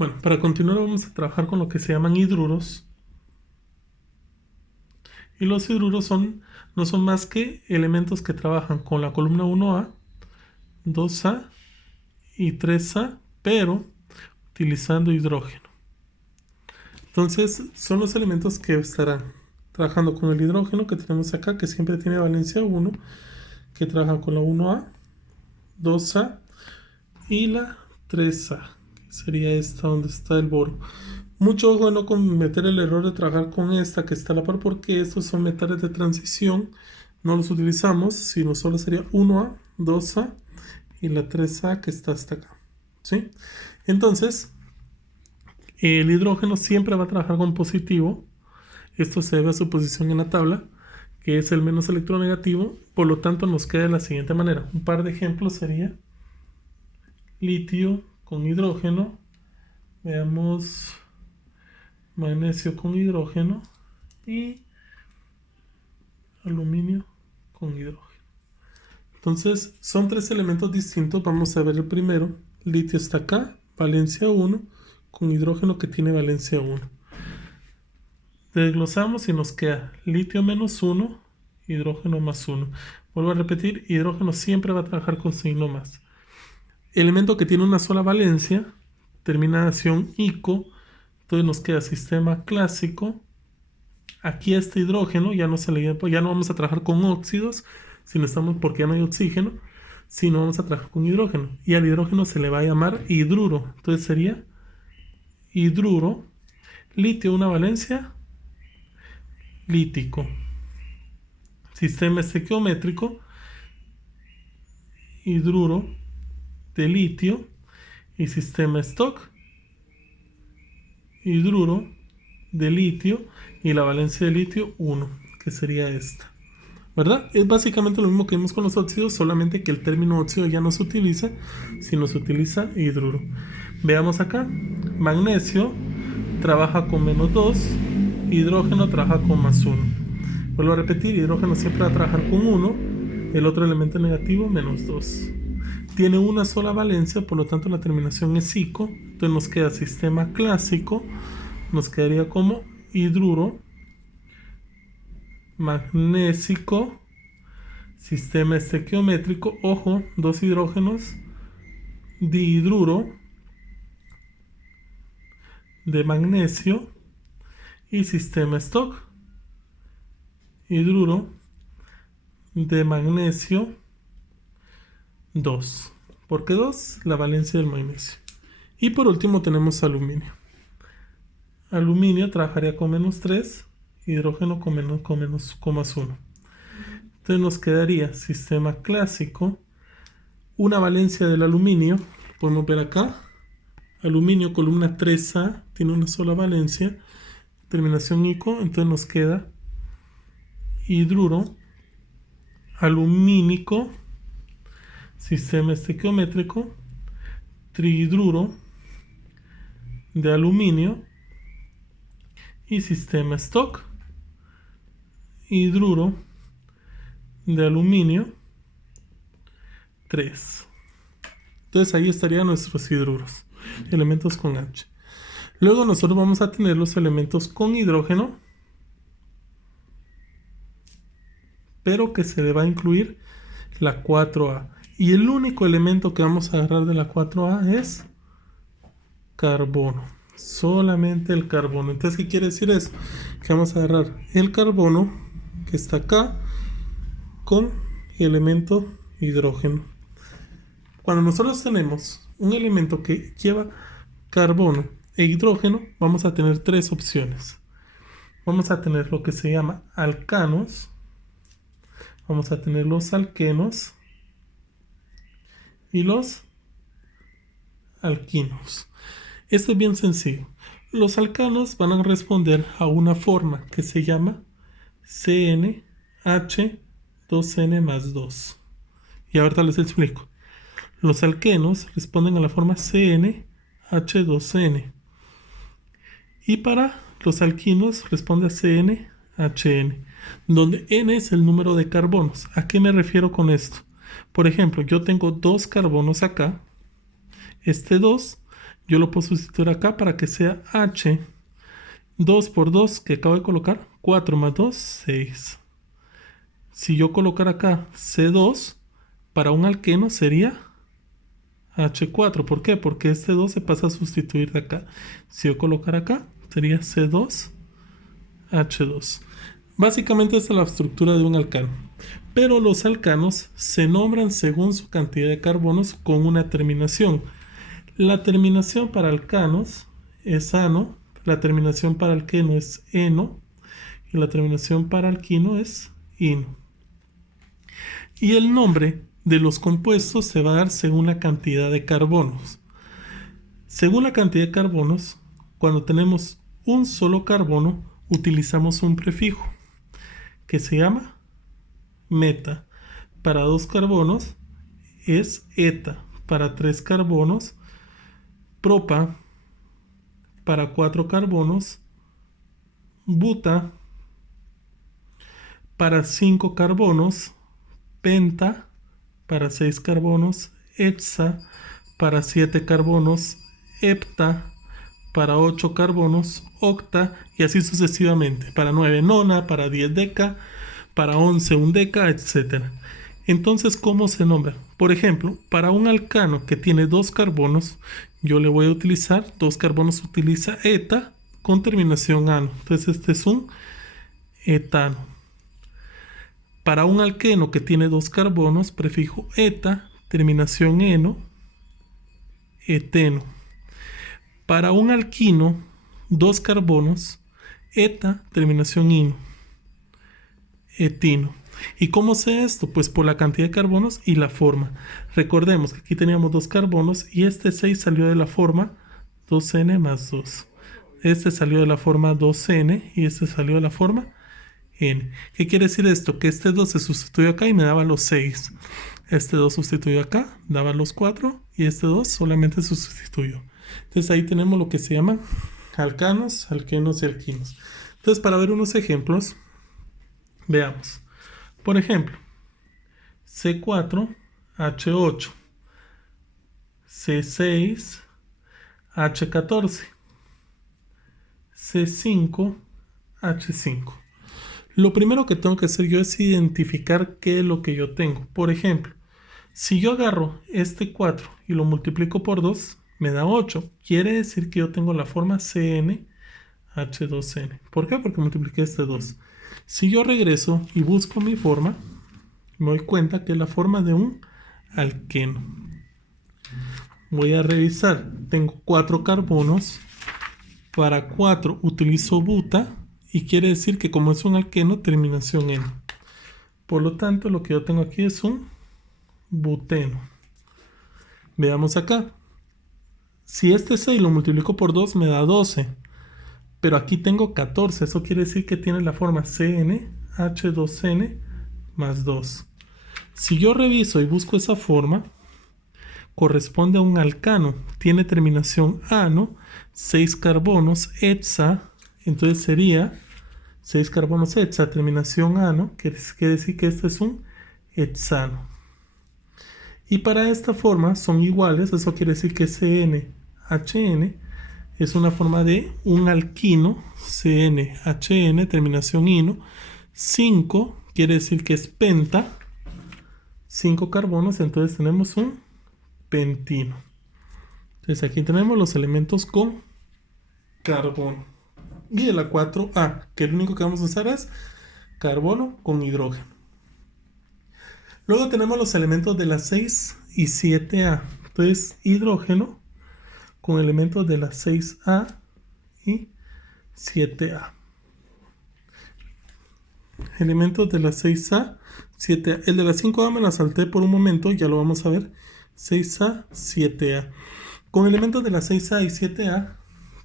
Bueno, para continuar vamos a trabajar con lo que se llaman hidruros. Y los hidruros no son más que elementos que trabajan con la columna 1A, 2A y 3A, pero utilizando hidrógeno. Entonces, son los elementos que estarán trabajando con el hidrógeno que tenemos acá, que siempre tiene valencia 1, que trabaja con la 1A, 2A y la 3A, que sería esta donde está el boro. Mucho ojo en no cometer el error de trabajar con esta que está a la par, porque estos son metales de transición, no los utilizamos, sino solo sería 1A, 2A y la 3A que está hasta acá, ¿sí? Entonces, el hidrógeno siempre va a trabajar con positivo. Esto se debe a su posición en la tabla, que es el menos electronegativo. Por lo tanto, nos queda de la siguiente manera. Un par de ejemplos sería litio con hidrógeno. Veamos magnesio con hidrógeno y aluminio con hidrógeno. Entonces, son tres elementos distintos. Vamos a ver el primero. Litio está acá, valencia 1, con hidrógeno que tiene valencia 1. Desglosamos y nos queda litio menos 1, hidrógeno más 1. Vuelvo a repetir, hidrógeno siempre va a trabajar con signo más. Elemento que tiene una sola valencia, terminación ico, entonces nos queda sistema clásico. Aquí este hidrógeno ya no vamos a trabajar con óxidos, porque ya no hay oxígeno, sino vamos a trabajar con hidrógeno. Y al hidrógeno se le va a llamar hidruro. Entonces sería hidruro, litio una valencia, lítico. Sistema estequiométrico, hidruro de litio, y sistema stock, hidruro de litio y la valencia de litio 1, que sería esta, ¿verdad? Es básicamente lo mismo que vimos con los óxidos, solamente que el término óxido ya no se utiliza, sino se utiliza hidruro. Veamos acá, magnesio trabaja con menos 2, hidrógeno trabaja con más 1. Vuelvo a repetir, hidrógeno siempre va a trabajar con 1, el otro elemento negativo menos 2. Tiene una sola valencia, por lo tanto la terminación es ico, entonces nos queda sistema clásico, nos quedaría como hidruro, magnésico, sistema estequiométrico, ojo, dos hidrógenos, dihidruro de magnesio y sistema stock, hidruro de magnesio 2. ¿Por qué 2? La valencia del magnesio. Y por último tenemos aluminio. Aluminio trabajaría con menos 3, hidrógeno con más 1. Entonces nos quedaría sistema clásico, una valencia del aluminio, podemos ver acá, aluminio columna 3A, tiene una sola valencia, terminación ico, entonces nos queda hidruro alumínico, sistema estequiométrico, trihidruro de aluminio y sistema stock, hidruro de aluminio 3. Entonces ahí estarían nuestros hidruros, elementos con H. Luego nosotros vamos a tener los elementos con hidrógeno, pero que se le va a incluir la 4A. Y el único elemento que vamos a agarrar de la 4A es carbono. Solamente el carbono. Entonces, ¿qué quiere decir eso? Que vamos a agarrar el carbono que está acá con el elemento hidrógeno. Cuando nosotros tenemos un elemento que lleva carbono e hidrógeno, vamos a tener tres opciones. Vamos a tener lo que se llama alcanos, vamos a tener los alquenos y los alquinos. Esto es bien sencillo. Los alcanos van a responder a una forma que se llama CnH2n más 2. Y ahorita les explico. Los alquenos responden a la forma CnH2n. Y para los alquinos responde a CnHn, donde n es el número de carbonos. ¿A qué me refiero con esto? Por ejemplo, yo tengo dos carbonos acá. Este 2 yo lo puedo sustituir acá para que sea H. 2 por 2 que acabo de colocar, 4 más 2, 6. Si yo colocar acá C2, para un alqueno sería H4. ¿Por qué? Porque este 2 se pasa a sustituir de acá. Si yo colocar acá, sería C2, H2. Básicamente esta es la estructura de un alcano. Pero los alcanos se nombran según su cantidad de carbonos con una terminación. La terminación para alcanos es ano, la terminación para alqueno es eno y la terminación para alquino es ino. Y el nombre de los compuestos se va a dar según la cantidad de carbonos. Según la cantidad de carbonos, cuando tenemos un solo carbono, utilizamos un prefijo que se llama meta. Para 2 carbonos es eta. Para 3 carbonos, propa. Para 4 carbonos, buta. Para 5 carbonos, penta. Para 6 carbonos, hexa. Para 7 carbonos, hepta. Para 8 carbonos, octa, y así sucesivamente. Para 9 nona, para 10 deca, para 11 undeca, etc. Entonces, ¿cómo se nombra? Por ejemplo, para un alcano que tiene 2 carbonos, yo le voy a utilizar, 2 carbonos utiliza eta con terminación ano. Entonces este es un etano. Para un alqueno que tiene 2 carbonos, prefijo eta, terminación eno, eteno. Para un alquino, 2 carbonos, eta, terminación ino, etino. ¿Y cómo sé esto? Pues por la cantidad de carbonos y la forma. Recordemos que aquí teníamos 2 carbonos y este 6 salió de la forma 2n más 2. Este salió de la forma 2n y este salió de la forma n. ¿Qué quiere decir esto? Que este 2 se sustituyó acá y me daba los 6. Este 2 sustituyó acá, daba los 4 y este 2 solamente se sustituyó. Entonces ahí tenemos lo que se llaman alcanos, alquenos y alquinos. Entonces para ver unos ejemplos, veamos. Por ejemplo, C4H8, C6H14, C5H5. Lo primero que tengo que hacer yo es identificar qué es lo que yo tengo. Por ejemplo, si yo agarro este 4 y lo multiplico por 2, me da 8. Quiere decir que yo tengo la forma CnH2n. ¿Por qué? Porque multipliqué este 2. Si yo regreso y busco mi forma, me doy cuenta que es la forma de un alqueno. Voy a revisar. Tengo 4 carbonos. Para 4 utilizo buta. Y quiere decir que como es un alqueno, terminación N. Por lo tanto, lo que yo tengo aquí es un buteno. Veamos acá. Si este 6 lo multiplico por 2, me da 12. Pero aquí tengo 14. Eso quiere decir que tiene la forma CnH2n más 2. Si yo reviso y busco esa forma, corresponde a un alcano. Tiene terminación ano, 6 carbonos, hexa. Entonces sería 6 carbonos hexa, terminación ano, que quiere decir que este es un hexano. Y para esta forma son iguales, eso quiere decir que CnHn es una forma de un alquino, CnHn, terminación ino. 5 quiere decir que es penta, 5 carbonos, entonces tenemos un pentino. Entonces aquí tenemos los elementos con carbono. Y de la 4A, que lo único que vamos a usar es carbono con hidrógeno. Luego tenemos los elementos de la 6 y 7A. Entonces, hidrógeno con elementos de la 6A y 7A. Elementos de la 6A, 7A. El de la 5A me la salté por un momento, ya lo vamos a ver. 6A, 7A. Con elementos de la 6A y 7A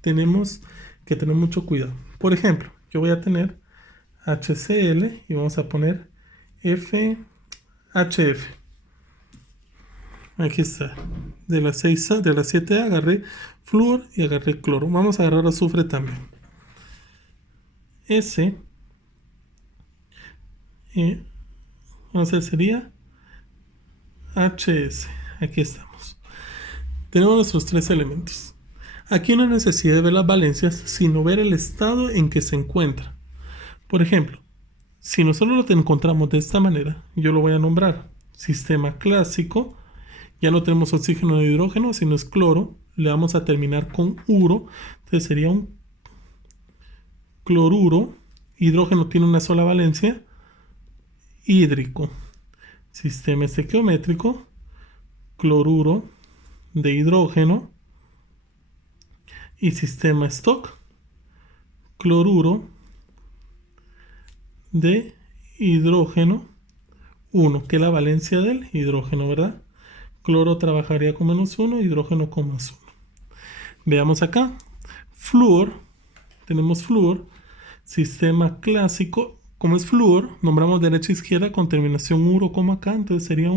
tenemos que tener mucho cuidado. Por ejemplo, yo voy a tener HCl y vamos a poner FHF. Aquí está. De la 6A, de la 7A agarré flúor y agarré cloro. Vamos a agarrar azufre también. S. Entonces sería HS. Aquí estamos. Tenemos nuestros 3 elementos. Aquí no hay necesidad de ver las valencias, sino ver el estado en que se encuentra. Por ejemplo, si nosotros lo encontramos de esta manera, yo lo voy a nombrar sistema clásico. Ya no tenemos oxígeno de hidrógeno, sino es cloro. Le vamos a terminar con uro. Entonces sería un cloruro. Hidrógeno tiene una sola valencia. Hídrico. Sistema estequiométrico. Cloruro de hidrógeno. Y sistema Stock. Cloruro de hidrógeno 1, que es la valencia del hidrógeno, ¿verdad? Cloro trabajaría con -1, hidrógeno con +1. Veamos acá. Flúor. Tenemos flúor. Sistema clásico. Como es flúor, nombramos derecha e izquierda con terminación uro como acá. Entonces sería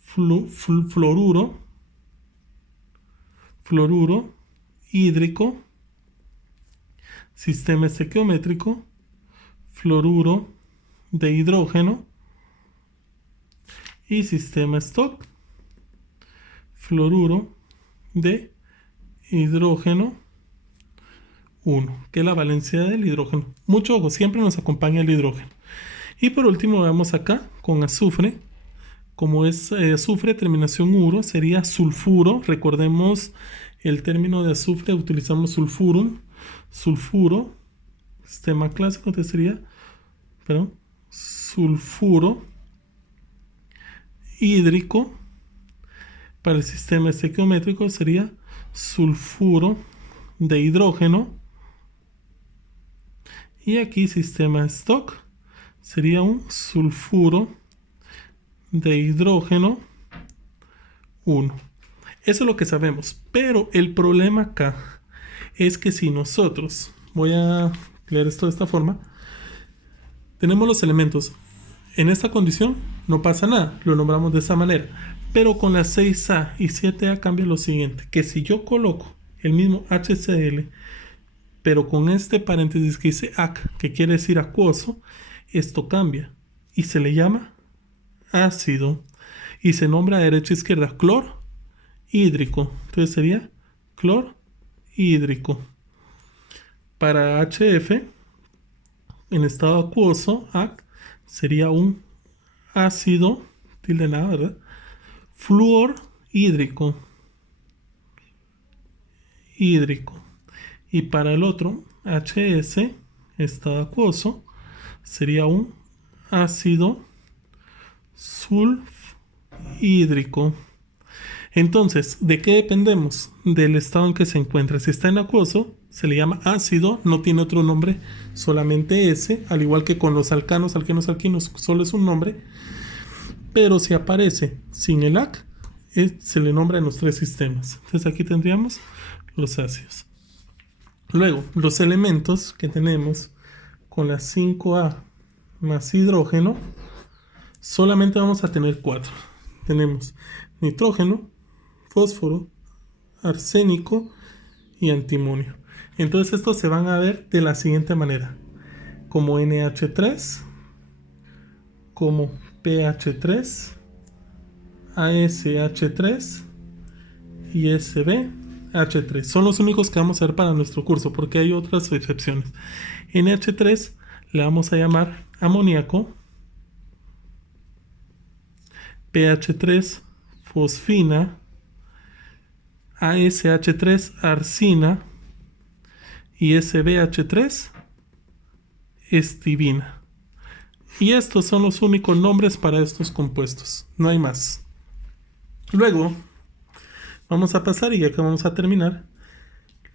fluoruro. Fluoruro hídrico. Sistema estequiométrico. Fluoruro de hidrógeno. Y sistema Stock, fluoruro de hidrógeno 1, que es la valencia del hidrógeno. Mucho ojo, siempre nos acompaña el hidrógeno. Y por último vamos acá con azufre. Como es azufre, terminación uro, sería sulfuro. Recordemos el término de azufre, utilizamos sulfurum. Sulfuro, sistema clásico, entonces sería, sulfuro hídrico. Para el sistema estequiométrico sería sulfuro de hidrógeno. Y aquí sistema Stock sería un sulfuro de hidrógeno 1. Eso es lo que sabemos. Pero el problema acá es que si nosotros, voy a leer esto de esta forma, tenemos los elementos en esta condición, no pasa nada, lo nombramos de esa manera. Pero con las 6A y 7A cambia lo siguiente, que si yo coloco el mismo HCl, pero con este paréntesis que dice AC, que quiere decir acuoso, esto cambia y se le llama ácido y se nombra a derecha e izquierda clor hídrico. Entonces sería clor hídrico. Para HF, en estado acuoso, AC, sería un ácido, tilde nada, ¿verdad? Flúor hídrico. Y para el otro, HS, estado acuoso, sería un ácido sulfhídrico. Entonces, ¿de qué dependemos? Del estado en que se encuentra. Si está en acuoso, se le llama ácido, no tiene otro nombre, solamente ese, al igual que con los alcanos, alquenos, alquinos, solo es un nombre. Pero si aparece sin el AC, se le nombra en los 3 sistemas. Entonces aquí tendríamos los ácidos. Luego, los elementos que tenemos con la 5A más hidrógeno, solamente vamos a tener 4. Tenemos nitrógeno, fósforo, arsénico y antimonio. Entonces estos se van a ver de la siguiente manera: como NH3, como PH3, ASH3 y SBH3. Son los únicos que vamos a ver para nuestro curso, porque hay otras excepciones. NH3 le vamos a llamar amoníaco, PH3 fosfina, ASH3 arsina y SBH3 estibina. Y estos son los únicos nombres para estos compuestos, no hay más. Luego vamos a pasar, y acá vamos a terminar,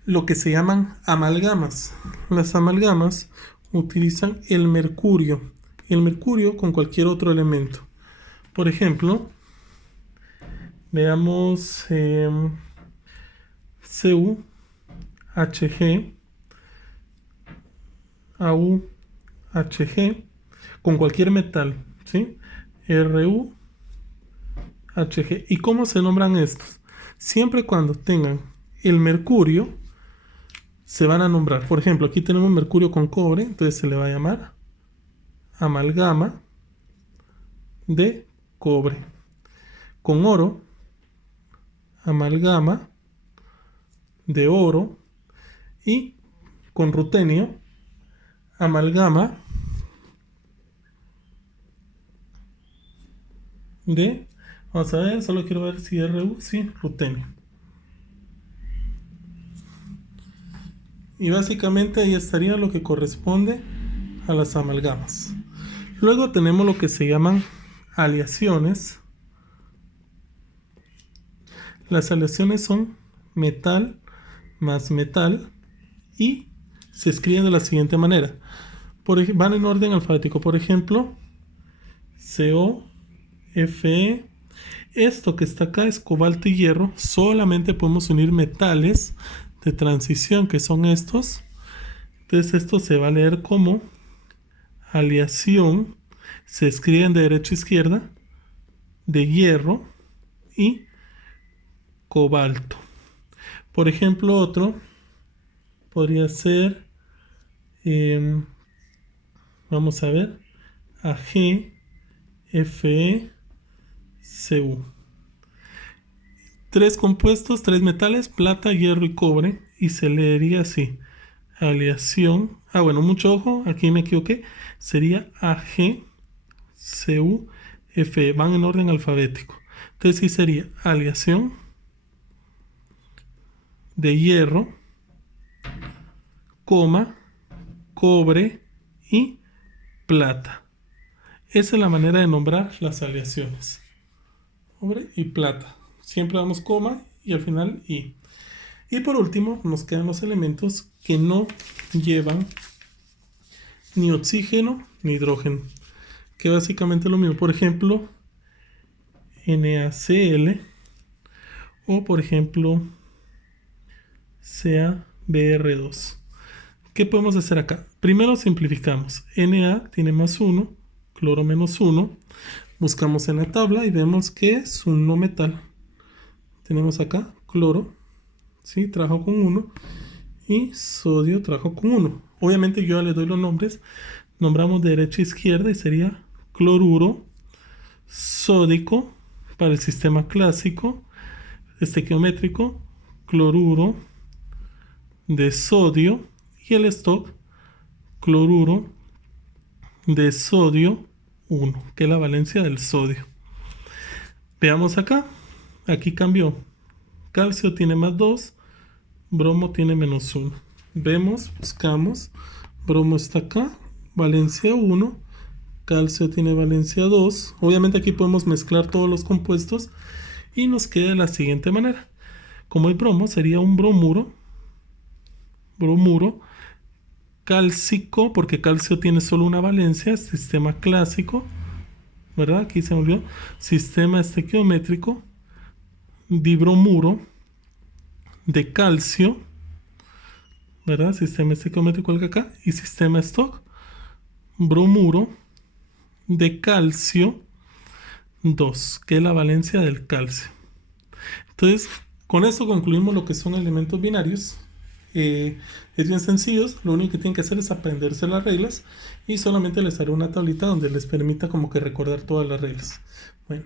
lo que se llaman amalgamas. Las amalgamas utilizan el mercurio con cualquier otro elemento. Por ejemplo, veamos Cu, Hg, Au, Hg, con cualquier metal, ¿sí? Ru, Hg. ¿Y cómo se nombran estos? Siempre cuando tengan el mercurio, se van a nombrar. Por ejemplo, aquí tenemos mercurio con cobre, entonces se le va a llamar amalgama de cobre. Con oro amalgama de oro y con rutenio, amalgama de, vamos a ver, solo quiero ver si Ru, sí, rutenio. Y básicamente ahí estaría lo que corresponde a las amalgamas. Luego tenemos lo que se llaman aleaciones. Las aleaciones son metal más metal y se escriben de la siguiente manera. Van en orden alfabético. Por ejemplo, CO, Fe. Esto que está acá es cobalto y hierro. Solamente podemos unir metales de transición, que son estos. Entonces esto se va a leer como aleación. Se escriben de derecha a izquierda, de hierro y cobalto. Por ejemplo, otro podría ser, vamos a ver, Ag, Fe, Cu. 3 compuestos, 3 metales, plata, hierro y cobre, y se leería así: aleación. Bueno, mucho ojo, aquí me equivoqué. Sería Ag, Cu, Fe. Van en orden alfabético. Entonces sí sería aleación de hierro, coma, cobre y plata. Esa es la manera de nombrar las aleaciones. Cobre y plata. Siempre damos coma y al final i. Y por último nos quedan los elementos que no llevan ni oxígeno ni hidrógeno, que básicamente es lo mismo. Por ejemplo, NaCl o por ejemplo CaBr2. ¿Qué podemos hacer acá? Primero simplificamos. Na tiene más 1, cloro menos 1. Buscamos en la tabla y vemos que es un no metal. Tenemos acá cloro, ¿sí? Trabajo con 1 y sodio trabajo con 1. Obviamente yo ya le doy los nombres. Nombramos de derecha a izquierda y sería cloruro sódico para el sistema clásico, estequiométrico, cloruro de sodio y el stock cloruro de sodio 1, que es la valencia del sodio. Veamos acá. Aquí cambió. Calcio tiene más 2, bromo tiene menos 1. Vemos, buscamos. Bromo está acá, valencia 1. Calcio tiene valencia 2. Obviamente aquí podemos mezclar todos los compuestos y nos queda de la siguiente manera. Como el bromo sería un bromuro cálcico, porque calcio tiene solo una valencia, sistema clásico, ¿verdad? Aquí se me olvidó. Sistema estequiométrico, dibromuro de calcio, ¿verdad? Sistema estequiométrico acá, y sistema stock, bromuro de calcio 2, que es la valencia del calcio. Entonces, con esto concluimos lo que son elementos binarios. Es bien sencillo, lo único que tienen que hacer es aprenderse las reglas y solamente les haré una tablita donde les permita como que recordar todas las reglas. Bueno.